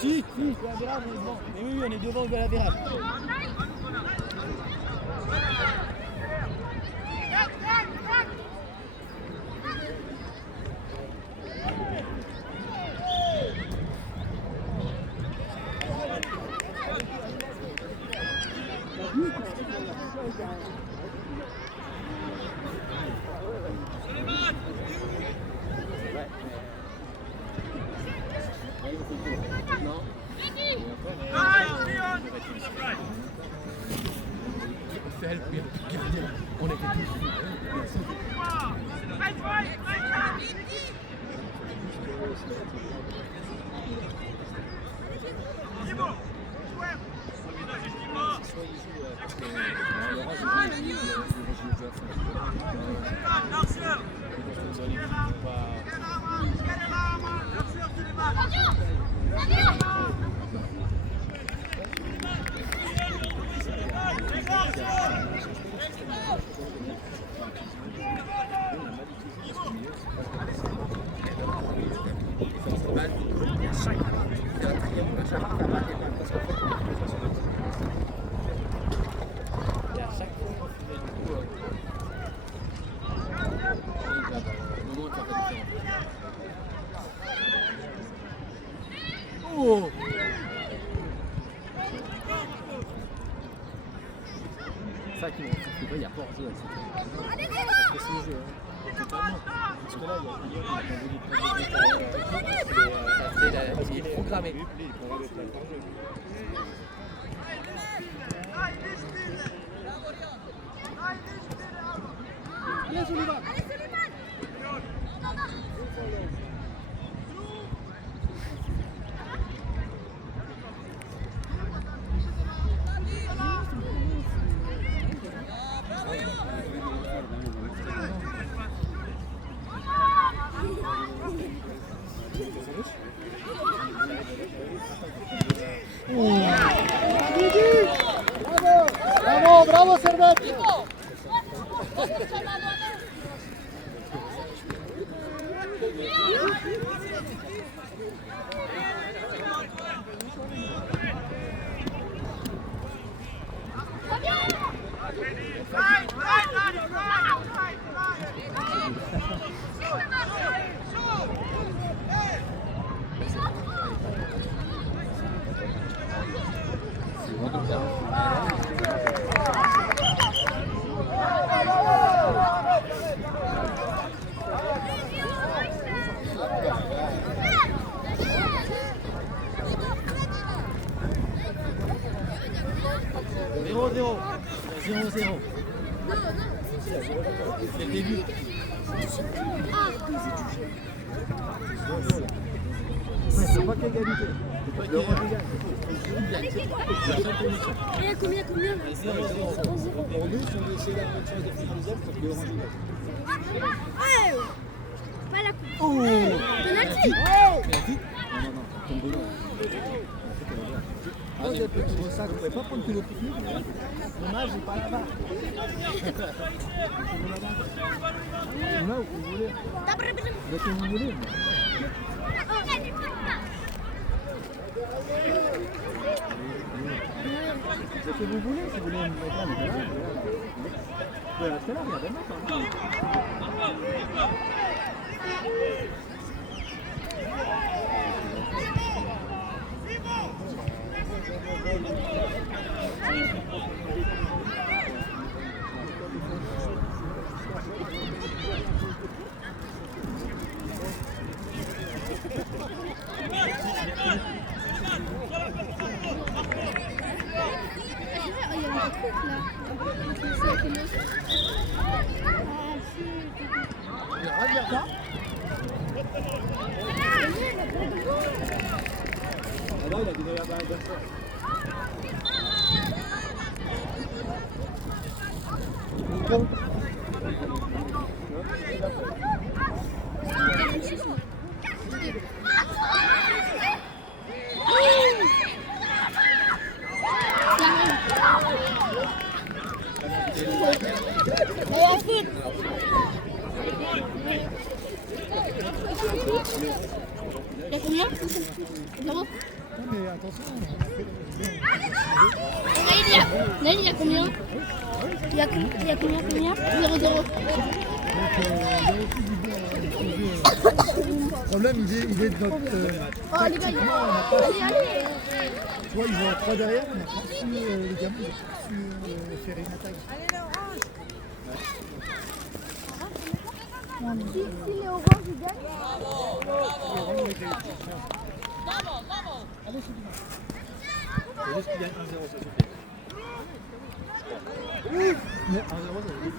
Si, goal average, on est devant. Mais oui, on est devant le goal average. On était tous. Oh! Ça qui m'ont fait, il y a pas hors-jeu. Parce que c'est le jeu. Totalement. Parce que là, il est programmé. Bien, Sullivan! Allez, Sullivan! Bravo, bravo Servetti! Zéro. C'est le début. C'est pas qu'égalité. Combien? 0-0. On est sur essayer d'avoir une chance de finaliser parce que l'orange Ouais! Pas la coupe. Oh! Penalty! Penalty? Non, tombe dedans. Ah, j'ai fait pour ça, je ne pouvais pas prendre que le pique-nique. Dommage, j'ai pas là-bas. Là où vous voulez. Là où vous voulez. C'est ce que vous voulez, si vous voulez me mettre là, mais là, vous pouvez rester là, regardez maintenant. Alors, il a donné la balle à Gaston. Il y a combien? Bravo. mais attention. Là, il y a combien? Il y a combien? 0-0. Le problème, il est de notre. Oh, les gars, allez. Tu vois, ils ont 3 derrière, on n'a pas su, les gamins, ils ont pas su faire une attaque. Si les oranges ils gagnent. Allez, c'est bien. C'est juste qu'il y a 1-0, ça suffit. Mais 1-0, ça suffit.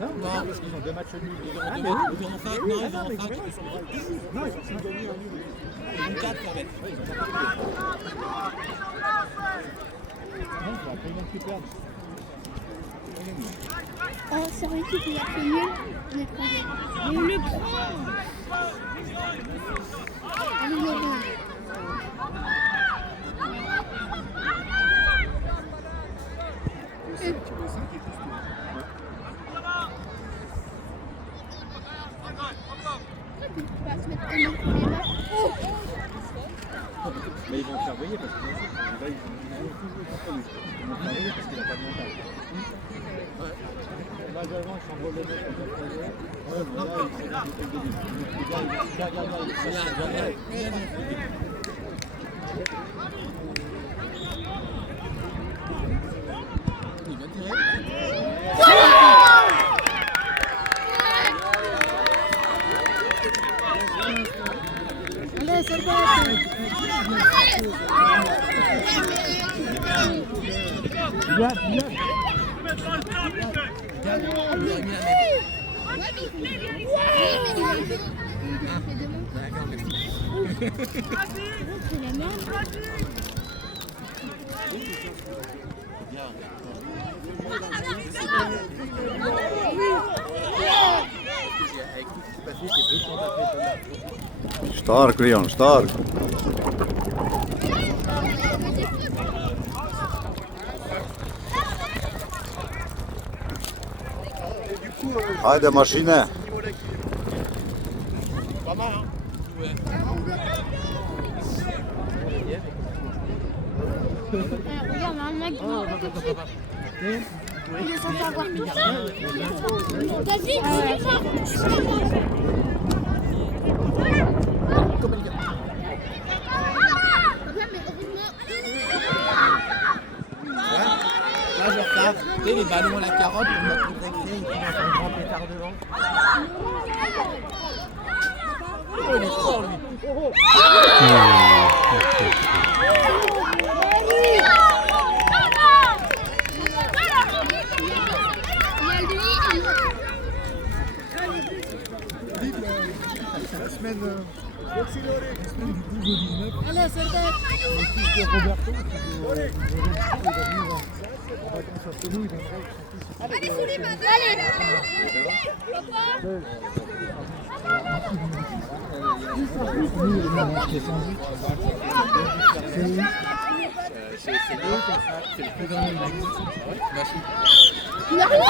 non, parce qu'ils ont 2 matchs nuls. Ils Ah, ont mais oui. ils ont 5, non, ils ont 5, ils sont Non, ils ont gagné un nul. ils ont 4 en fait. Ouais, ils ont 4. Non, c'est après ils vont plus perdre. Oh, c'est vrai qu'il y a fait nul. On est troisième. Mais on le prend. Allez, Laurent. Mais ils vont le faire veiller parce que là, ils vont toujours contre lui. Ils vont le faire veiller parce qu'il n'a pas de mental. Là, avant, ils s'envolent les mecs comme ça. Ouais, mais là, ils sont dans le début. Il va tirer. Allez, c'est bon. Bien. Stark, Leon, stark. Haydi Maschine. Pas mal, hein? Ouais. Regarde, un mec qui m'a tout de suite. Il est censé avoir tout ça. T'as vu, c'est ça. Là, je regarde. Tu sais, les ballons à la carotte, on met le grec, il va faire un grand pétard devant. Oh, il est fort, lui. La semaine du 12 au 19. Allez, c'est bon. Le fils de Roberto, qui va venir en vacances après nous, il va Allez, Souleymane, C'est le plus grand de la machine. il a rien.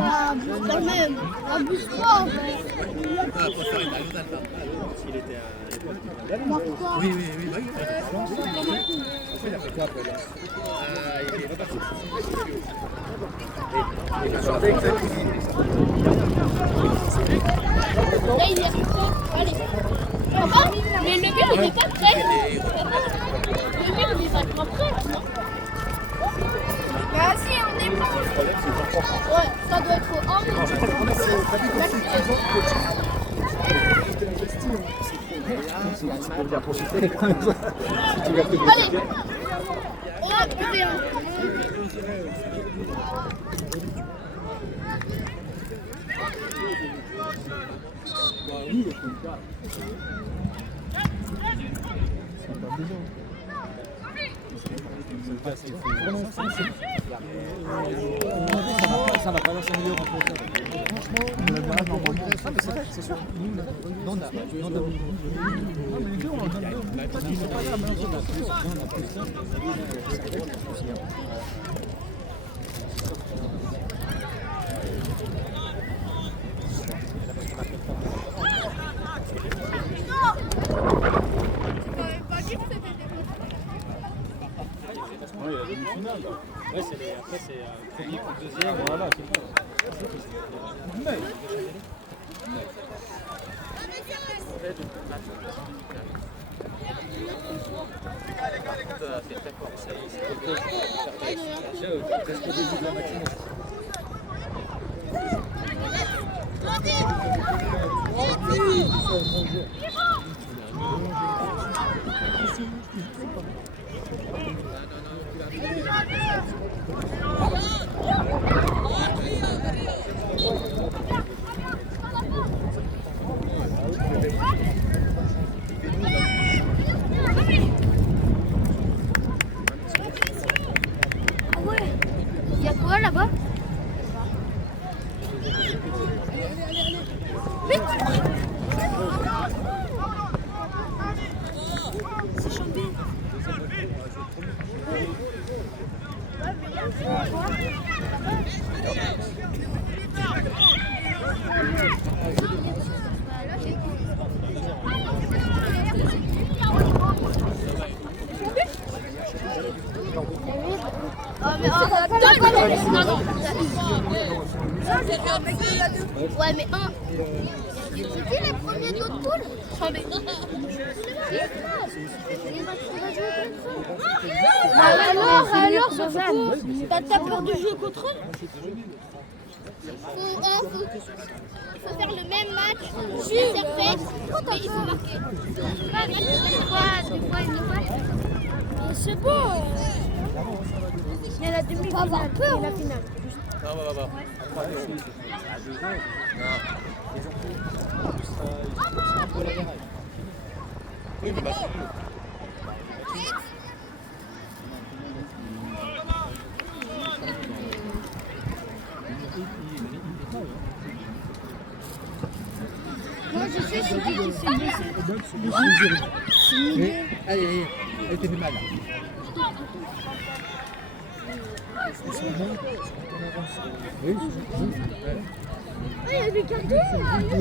Ah, quand même. Abuse-toi. On va faire une diagonale là. S'il était à l'époque. Pourquoi? Oui, bah oui. Il a fait quoi après là? Il est reparti. Il a chanté avec sa cousine. Là, il est prêt. Allez. Papa, mais le mur, il n'est pas prêt. Le mur, il est pas prêt. Bah si, on est prêt. Ouais, ça doit être au 1. Allez. Oh, putain. Ça va pas dans 5 millions en fait. Franchement, on a normalement. Ah, mais c'est vrai, c'est sûr. Non, on a. Non, mais les deux, on en a deux. Parce qu'ils sont pas là, mais on a plus. On a plus. Ouais, la demi-finale. Ouais, après, c'est premier contre deuxième. Voilà, c'est ça. C'est très fort. Presque au début de la matinée. Ah ouais. Il y a quoi là-bas? Ouais, mais un. C'était la première de notre poule. Alors, Suzanne, t'as peur de jouer contre eux? Il faut faire le même match, juste fait, mais il faut marquer. Des fois, il nous bat. C'est bon. Il y a la demi-finale et la finale. Non, va. Moi, je sais c'est qui s'est blessé. Allez, elle était mal.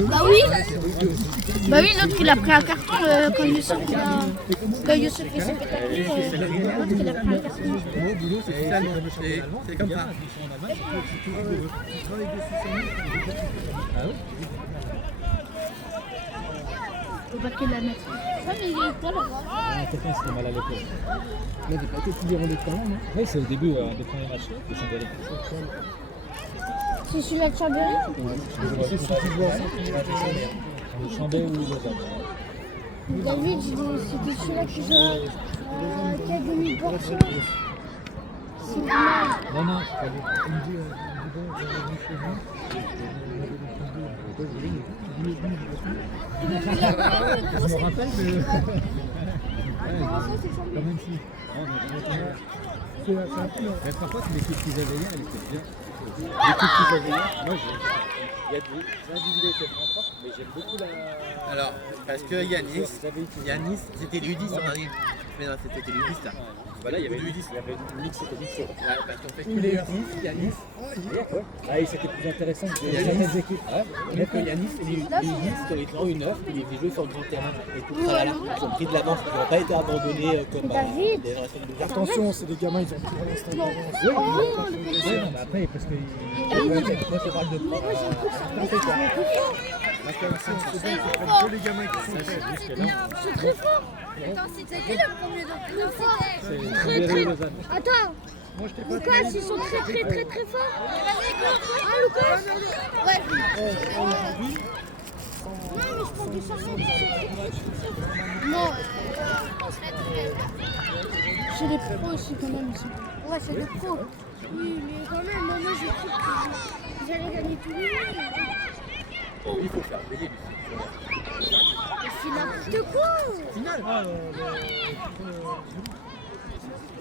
Bah oui. Bah oui, l'autre il a pris un carton quand Youssef il s'est fait taper. L'autre il a pris un carton. Moi, boulot, c'est comme ça. Faut pas qu'il la mette. Ça, mais il est quoi là-bas? Ah, quelqu'un s'est mal à l'épaule. Là, t'as pas été plus déroulé que talent, non? Oui, c'est au début des premiers matchs. C'est celui-là de Chambéry? C'est ce qui voit ça. Le Chambé ou le Lausanne. David, c'était celui-là qui a gagné le Porto. C'est dommage. Non, c'est pas lui. Je me rappelle, mais. Quand même si. C'est un peu. Mais parfois, c'est l'équipe qu'ils avaient hier, elle était bien. L'équipe qu'ils avaient hier, moi, il y a des individualités très fortes, mais j'aime beaucoup la. Alors, parce que Yanis, c'était l'U10 en dernier. Mais non, c'était l'U10 là. Voilà, il y avait U10. il y avait une mix, c'était du saut. Ouais, parce qu'on fait Tous les U10, Yanis. Ah, et c'était plus intéressant que certaines équipes. mais que Yanis et les U10 qui ont été en une heure, ils les jouer sur le grand terrain. Et tout ça, là, ils ont pris de l'avance, ils n'ont pas été abandonnés comme David. des restes de Attention, c'est des gamins, ils ont pris l'instinct d'avance. Après, parce que. Moi, je parle de Tous les gamins qui sont faits. C'est très fort. C'était le premier de Attends. Lucas, ils sont très forts. Ah, Lucas. Ouais. Non, mais je pense que ça Non. C'est des pros aussi quand même. Ouais, c'est des pros. Oui, mais quand même, moi j'ai cru qu'ils allaient gagner tous les matchs. Il faut faire payer. C'est n'importe quoi. Final.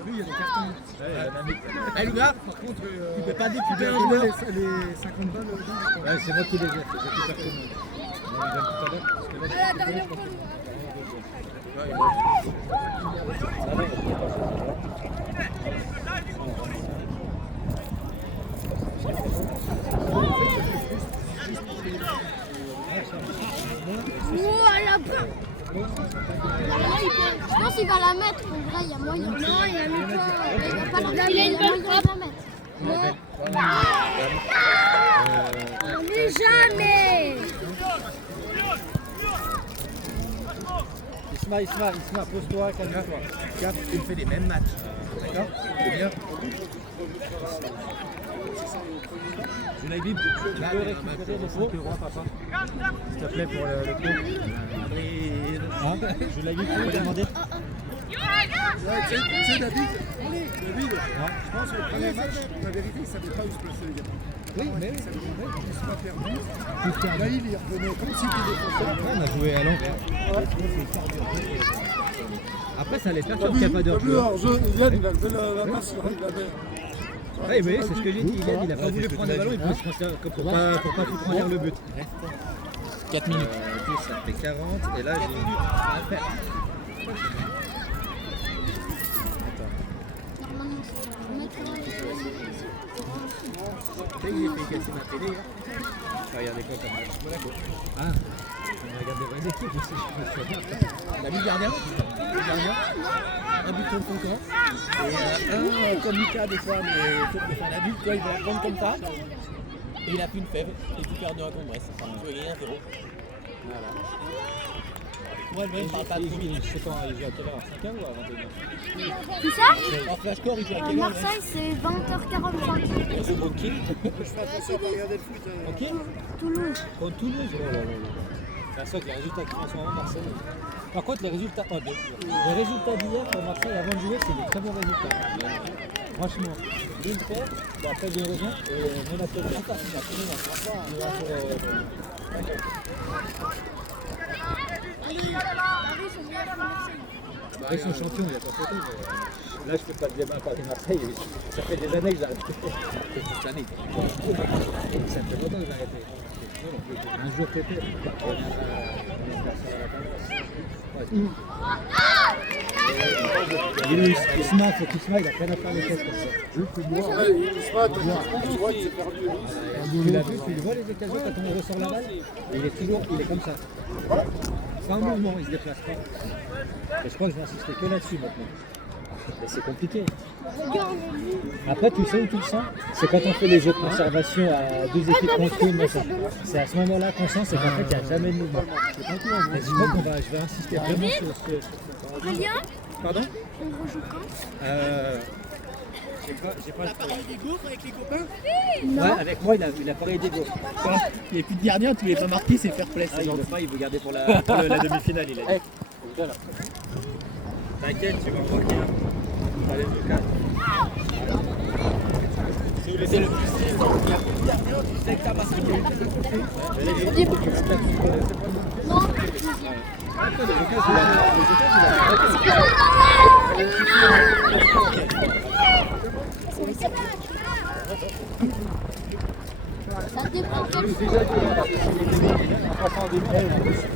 Lui, il y a des cartons. Eh, le gars, Par contre, tu peux pas dire tu que tu peux peux jouer les 50 balles. Ouais, c'est moi qui les ai. J'ai tout cartonné. On les donne tout à l'heure. Parce que là, À la dernière fois. Oh, elle a peur. Je pense qu'il va la mettre. En vrai, il y a moyen. Non, il y a mis pas. Il a une bonne frappe. Mais jamais. Isma, pose-toi, calme-toi. Regarde, tu me fais les mêmes matchs. D'accord? C'est bien. Je l'ai dit, tu peux récupérer les 5 euros, papa? S'il te plaît, pour le coup. Hein? Je l'ai dit, tu peux demander? Tu sais, David, je pense que le premier match, la vérité, il ne savait pas où se placer, les gars. Oui, mais Il ne s'est pas perdu. Là, il y revenait comme s'il était défenseur. on a joué à l'envers. Après, ça allait faire sur qu'il n'y a pas de Le hors-jeu, Yann, il a levé la main sur il avait. Oui, mais c'est ce que j'ai dit. Il n'a pas voulu prendre le ballon, il peut se transférer pour pas foutre en l'air le but. 4 minutes. Ça fait 40, et là, j'ai. Il est cassé ma télé. Tu vas regarder quoi comme match? Monaco. Ah, on regarde des vraies équipes aussi, je suis bien. On a vu le gardien. Un but contre concurrent. Et un comme Lucas des fois, mais sauf que c'est un adulte, quoi, il va prendre comme ça. Et il a fait une fève. Et tout perdu à Brest. Enfin, il y a 1-0. Voilà. Moi, même, je parle pas de Covid. Je sais pas, il joue à quelle heure? À 5h ou à 21h? Tout ça? En flashcore, il joue à quelle heure? Marseille, c'est 20h45. C'est ok. Je fais attention à pas regarder le foot. Ok. Toulouse. Contre Toulouse, c'est ça que les résultats qui font en ce moment Marseille. Par contre, les résultats d'hier pour Marseille avant de jouer, c'est des très bons résultats. Franchement, l'Inter, bon après je reviens, et Monaco, encore, il a fini ils sont champions, il n'y a pas photo. Là, je peux pas te dire parler Marseille, ça fait des années que j'ai arrêté. Cette année. Ça fait longtemps que j'ai arrêté. Un jour pété. Isma, il faut qu'Isma, il a peine à faire les caisses comme ça. Isma, tu vois, il s'est perdu. Tu l'as vu, tu le vois les occasions quand on ressort la balle? Il est comme ça. C'est un mouvement, il se déplace pas. Et je crois que je vais insister que là-dessus maintenant. Et c'est compliqué. Après, tu sais où tu le sens? C'est quand on fait les jeux de conservation à deux équipes contre une. C'est à ce moment-là qu'on sent, c'est qu'en fait, il n'y a jamais de mouvement. Mais je crois je vais insister vraiment sur ce. Julien, Pardon? on rejoue quand? J'ai pas T'as parlé des gaufres avec les copains? Ouais, avec moi, il a parlé des goals. Il n'est plus de gardien, tu ne l'as pas marqué, c'est fair play. Ah, il veut pas, il veut garder pour la demi-finale, il a dit. T'inquiète, tu vas marquer. Allez, Lucas. C'est le plus saison. Il n'y a plus de gardien, tu sais que t'as marqué. Ça dépend quel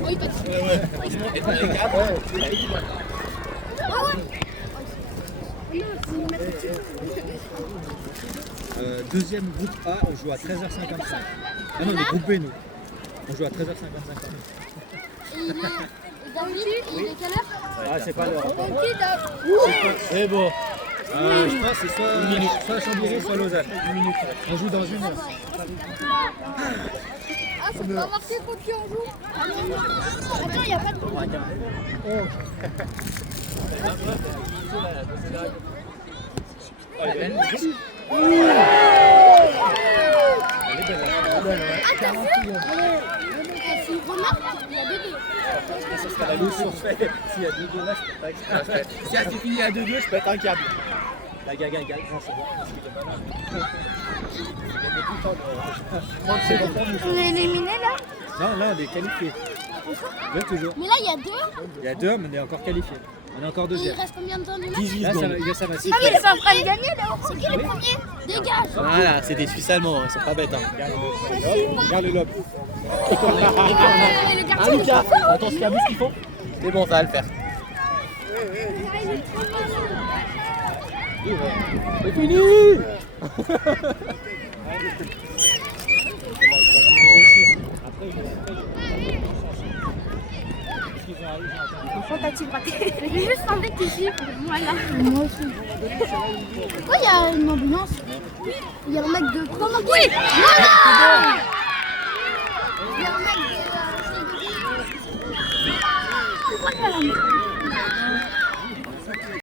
Oui, parce Deuxième groupe A, on joue à 13h55. Ah non, le groupe B, nous. On joue à 13h55. Et David, il est quelle heure? Ah, c'est pas l'heure. c'est beau. Je pense que c'est soit Chambéry, soit Lausanne. Une minute. On joue dans une heure. Ah, c'est pas marqué contre qui on joue? Attends, il n'y a pas de point. S'il remarque, il y a 2-2. Ça sera la loose sur fait. S'il y a 2-2 là, je peux pas exprès. Si elle s'est finie à 2-2, je peux être un câble. La gaga gagne. Non, c'est bon. Parce qu'il est pas mal. On est éliminé là? Non, là, on est qualifié. Ouais, toujours. Mais là, il y a 2. Il y a 2, mais on est encore qualifié. On est encore Et il deuxième. reste combien de temps du match? 18 Là, secondes. ça va Ah, mais il est pas en train de gagner là. C'est qui le premier? Dégage. Voilà, c'est des Suisses allemands, ils sont pas bêtes. Regarde le lobe. Le Ah, gardien, il est Lucas, pas fort. attends, ce qu'ils font. C'est bon, ça va le faire. C'est fini. Tentative ratée. J'ai juste envie que ici. Voilà. Moi aussi. Pourquoi il y a une ambulance? Il y a un mec de... Oui. Voilà. Il y a un mec de... Pourquoi il y a un mec